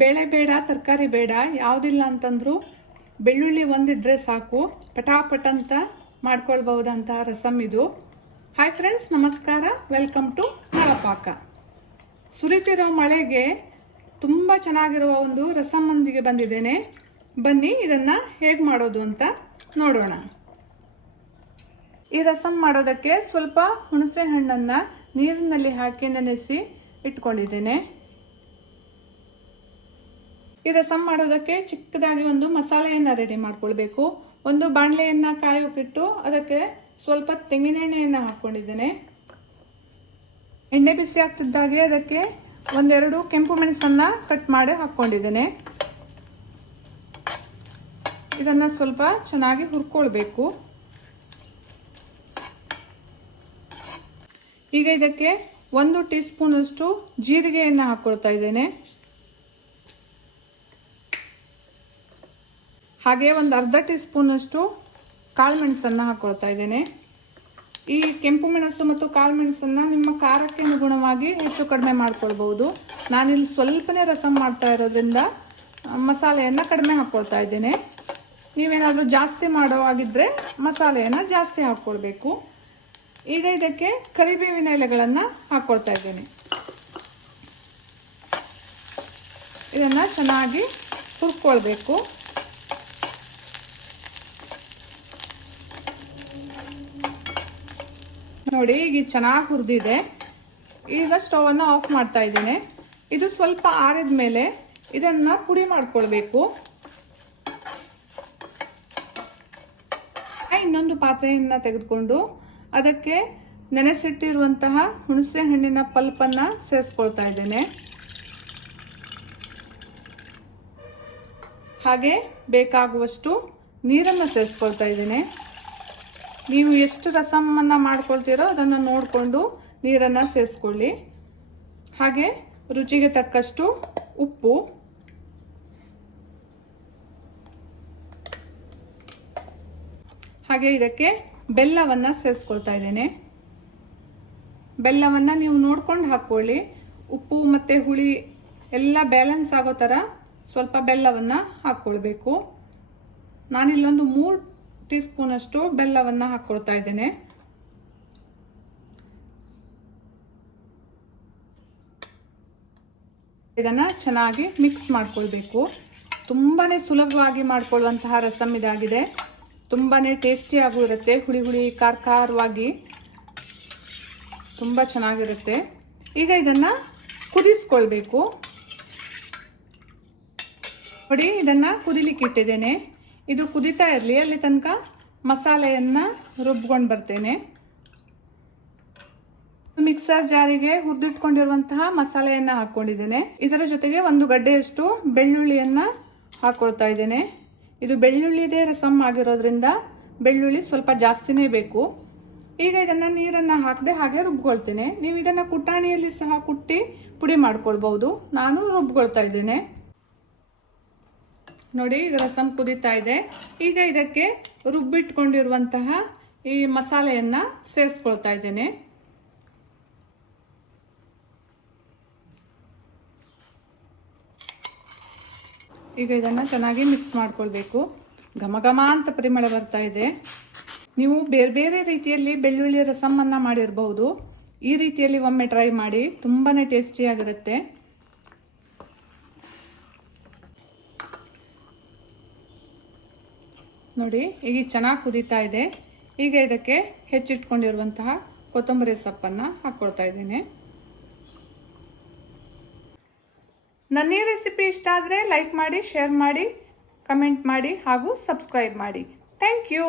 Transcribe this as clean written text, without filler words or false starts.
ಬೇಳೆ ಬೇಡ, ತರಕಾರಿ ಬೇಡ, ಯಾವುದಿಲ್ಲ ಅಂತಂದ್ರು ಬೆಳ್ಳುಳ್ಳಿ ಒಂದಿದ್ರೆ ಸಾಕು, ಪಟಾಪಟ್ ಅಂತ ಮಾಡ್ಕೊಳ್ಬಹುದಂತ ರಸಮ್ ಇದು. ಹಾಯ್ ಫ್ರೆಂಡ್ಸ್, ನಮಸ್ಕಾರ. ವೆಲ್ಕಮ್ ಟು ನಳಪಾಕ. ಸುರಿತಿರೋ ಮಳೆಗೆ ತುಂಬ ಚೆನ್ನಾಗಿರುವ ಒಂದು ರಸಮ್ಮೊಂದಿಗೆ ಬಂದಿದ್ದೇನೆ. ಬನ್ನಿ ಇದನ್ನು ಹೇಗೆ ಮಾಡೋದು ಅಂತ ನೋಡೋಣ. ಈ ರಸಮ್ ಮಾಡೋದಕ್ಕೆ ಸ್ವಲ್ಪ ಹುಣಸೆ ಹಣ್ಣನ್ನು ನೀರಿನಲ್ಲಿ ಹಾಕಿ ನೆನೆಸಿ ಇಟ್ಕೊಂಡಿದ್ದೇನೆ. ಈ ರಸಮ್ ಮಾಡೋದಕ್ಕೆ ಚಿಕ್ಕದಾಗಿ ಒಂದು ಮಸಾಲೆಯನ್ನು ರೆಡಿ ಮಾಡ್ಕೊಳ್ಬೇಕು. ಒಂದು ಬಾಣಲೆಯನ್ನು ಕಾಯೋಕಿಟ್ಟು ಅದಕ್ಕೆ ಸ್ವಲ್ಪ ತೆಂಗಿನೆಣ್ಣೆಯನ್ನು ಹಾಕ್ಕೊಂಡಿದ್ದೇನೆ. ಎಣ್ಣೆ ಬಿಸಿ ಆಗ್ತಿದ್ದಾಗೆ ಅದಕ್ಕೆ ಒಂದೆರಡು ಕೆಂಪು ಮೆಣಸನ್ನು ಕಟ್ ಮಾಡಿ ಹಾಕ್ಕೊಂಡಿದ್ದೇನೆ. ಇದನ್ನು ಸ್ವಲ್ಪ ಚೆನ್ನಾಗಿ ಹುರ್ಕೊಳ್ಬೇಕು. ಈಗ ಇದಕ್ಕೆ 1 ಟೀ ಸ್ಪೂನ್ ಅಷ್ಟು ಜೀರಿಗೆಯನ್ನು ಹಾಕ್ಕೊಳ್ತಾ ಇದ್ದೇನೆ. ಹಾಗೆ ಒಂದು ಅರ್ಧ ಟೀ ಸ್ಪೂನ್ ಅಷ್ಟು ಕಾಳು ಮೆಣಸನ್ನು ಹಾಕ್ಕೊಳ್ತಾ ಇದ್ದೇನೆ. ಈ ಕೆಂಪು ಮೆಣಸು ಮತ್ತು ಕಾಳು ಮೆಣಸನ್ನು ನಿಮ್ಮ ಖಾರಕ್ಕೆ ಅನುಗುಣವಾಗಿ ಹೆಚ್ಚು ಕಡಿಮೆ ಮಾಡ್ಕೊಳ್ಬಹುದು. ನಾನಿಲ್ಲಿ ಸ್ವಲ್ಪನೇ ರಸಮ್ ಮಾಡ್ತಾ ಇರೋದ್ರಿಂದ ಮಸಾಲೆಯನ್ನು ಕಡಿಮೆ ಹಾಕ್ಕೊಳ್ತಾ ಇದ್ದೇನೆ. ನೀವೇನಾದರೂ ಜಾಸ್ತಿ ಮಾಡೋವಾಗಿದ್ದರೆ ಮಸಾಲೆಯನ್ನು ಜಾಸ್ತಿ ಹಾಕ್ಕೊಳ್ಬೇಕು. ಈಗ ಇದಕ್ಕೆ ಕರಿಬೇವಿನ ಎಲೆಗಳನ್ನು ಹಾಕ್ಕೊಳ್ತಾ ಇದ್ದೇನೆ. ಇದನ್ನು ಚೆನ್ನಾಗಿ ಹುರ್ಕೊಳ್ಬೇಕು. ನೋಡಿ, ಈಗ ಚೆನ್ನಾಗಿ ಹುರಿದಿದೆ. ಈಗ ಸ್ಟವನ್ನು ಆಫ್ ಮಾಡ್ತಾ ಇದ್ದೇನೆ. ಇದು ಸ್ವಲ್ಪ ಆರಿದ ಮೇಲೆ ಇದನ್ನು ಪುಡಿ ಮಾಡ್ಕೊಳ್ಬೇಕು. ಇನ್ನೊಂದು ಪಾತ್ರೆಯನ್ನು ತೆಗೆದುಕೊಂಡು ಅದಕ್ಕೆ ನೆನೆಸಿಟ್ಟಿರುವಂತಹ ಹುಣಸೆ ಹಣ್ಣಿನ ಪಲ್ಪನ್ನು ಸೇರಿಸ್ಕೊಳ್ತಾ ಇದ್ದೇನೆ. ಹಾಗೆ ಬೇಕಾಗುವಷ್ಟು ನೀರನ್ನು ಸೇರಿಸ್ಕೊಳ್ತಾ ಇದ್ದೇನೆ. ನೀವು ಎಷ್ಟು ರಸಮನ್ನು ಮಾಡ್ಕೊಳ್ತೀರೋ ಅದನ್ನು ನೋಡಿಕೊಂಡು ನೀರನ್ನು ಸೇರಿಸ್ಕೊಳ್ಳಿ. ಹಾಗೆ ರುಚಿಗೆ ತಕ್ಕಷ್ಟು ಉಪ್ಪು, ಹಾಗೆ ಇದಕ್ಕೆ ಬೆಲ್ಲವನ್ನು ಸೇರಿಸ್ಕೊಳ್ತಾ ಇದ್ದೇನೆ. ಬೆಲ್ಲವನ್ನು ನೀವು ನೋಡ್ಕೊಂಡು ಹಾಕ್ಕೊಳ್ಳಿ. ಉಪ್ಪು ಮತ್ತು ಹುಳಿ ಎಲ್ಲ ಬ್ಯಾಲೆನ್ಸ್ ಆಗೋ ಥರ ಸ್ವಲ್ಪ ಬೆಲ್ಲವನ್ನು ಹಾಕ್ಕೊಳ್ಬೇಕು. ನಾನಿಲ್ಲೊಂದು 3 ಟೀ ಸ್ಪೂನ್ ಅಷ್ಟು ಬೆಲ್ಲವನ್ನು ಹಾಕ್ಕೊಳ್ತಾ ಇದ್ದೇನೆ. ಇದನ್ನು ಚೆನ್ನಾಗಿ ಮಿಕ್ಸ್ ಮಾಡ್ಕೊಳ್ಬೇಕು. ತುಂಬಾ ಸುಲಭವಾಗಿ ಮಾಡ್ಕೊಳ್ಳುವಂತಹ ರಸಮ್ ಇದಾಗಿದೆ. ತುಂಬಾ ಟೇಸ್ಟಿಯಾಗೂ ಇರುತ್ತೆ. ಹುಳಿ ಹುಳಿ ಖಾರವಾಗಿ ತುಂಬ ಚೆನ್ನಾಗಿರುತ್ತೆ. ಈಗ ಇದನ್ನು ಕುದಿಸ್ಕೊಳ್ಬೇಕು. ನೋಡಿ, ಇದನ್ನು ಕುದಿಲಿಕ್ಕೆ ಇಟ್ಟಿದ್ದೇನೆ. ಇದು ಕುದಿತಾ ಇರಲಿ, ಅಲ್ಲಿ ತನಕ ಮಸಾಲೆಯನ್ನು ರುಬ್ಕೊಂಡು ಬರ್ತೇನೆ. ಮಿಕ್ಸರ್ ಜಾರಿಗೆ ಹುರಿದಿಟ್ಕೊಂಡಿರುವಂತಹ ಮಸಾಲೆಯನ್ನು ಹಾಕ್ಕೊಂಡಿದ್ದೇನೆ. ಇದರ ಜೊತೆಗೆ 1 ಗಡ್ಡೆಯಷ್ಟು ಬೆಳ್ಳುಳ್ಳಿಯನ್ನು ಹಾಕ್ಕೊಳ್ತಾ ಇದ್ದೇನೆ. ಇದು ಬೆಳ್ಳುಳ್ಳಿದೇ ರಸಮ್ ಆಗಿರೋದ್ರಿಂದ ಬೆಳ್ಳುಳ್ಳಿ ಸ್ವಲ್ಪ ಜಾಸ್ತಿನೇ ಬೇಕು. ಈಗ ಇದನ್ನು ನೀರನ್ನು ಹಾಕದೆ ಹಾಗೆ ರುಬ್ಕೊಳ್ತೇನೆ. ನೀವು ಇದನ್ನು ಕುಟ್ಟಾಣಿಯಲ್ಲಿ ಸಹ ಕುಟ್ಟಿ ಪುಡಿ ಮಾಡ್ಕೊಳ್ಬಹುದು. ನಾನು ರುಬ್ಕೊಳ್ತಾ ಇದ್ದೇನೆ. ನೋಡಿ, ಈಗ ರಸಮ್ ಕುದೀತಾ ಇದೆ. ಈಗ ಇದಕ್ಕೆ ರುಬ್ಬಿಟ್ಕೊಂಡಿರುವಂತಹ ಈ ಮಸಾಲೆಯನ್ನು ಸೇರಿಸ್ಕೊಳ್ತಾ ಇದ್ದೇನೆ. ಈಗ ಇದನ್ನು ಚೆನ್ನಾಗಿ ಮಿಕ್ಸ್ ಮಾಡ್ಕೊಳ್ಬೇಕು. ಘಮ ಘಮ ಅಂತ ಪರಿಮಳ ಬರ್ತಾ ಇದೆ. ನೀವು ಬೇರೆ ಬೇರೆ ರೀತಿಯಲ್ಲಿ ಬೆಳ್ಳುಳ್ಳಿ ರಸಮನ್ನು ಮಾಡಿರಬಹುದು. ಈ ರೀತಿಯಲ್ಲಿ ಒಮ್ಮೆ ಟ್ರೈ ಮಾಡಿ, ತುಂಬಾ ಟೇಸ್ಟಿಯಾಗಿರುತ್ತೆ. ನೋಡಿ, ಈಗ ಚೆನ್ನಾಗಿ ಕುದೀತಾ ಇದೆ. ಈಗ ಇದಕ್ಕೆ ಹೆಚ್ಚಿಟ್ಕೊಂಡಿರುವಂತಹ ಕೊತ್ತಂಬರಿ ಸೊಪ್ಪನ್ನು ಹಾಕ್ಕೊಳ್ತಾ ಇದ್ದೇನೆ. ನನ್ನ ಈ ರೆಸಿಪಿ ಇಷ್ಟ ಆದರೆ ಲೈಕ್ ಮಾಡಿ, ಶೇರ್ ಮಾಡಿ, ಕಮೆಂಟ್ ಮಾಡಿ ಹಾಗೂ ಸಬ್ಸ್ಕ್ರೈಬ್ ಮಾಡಿ. Thank you.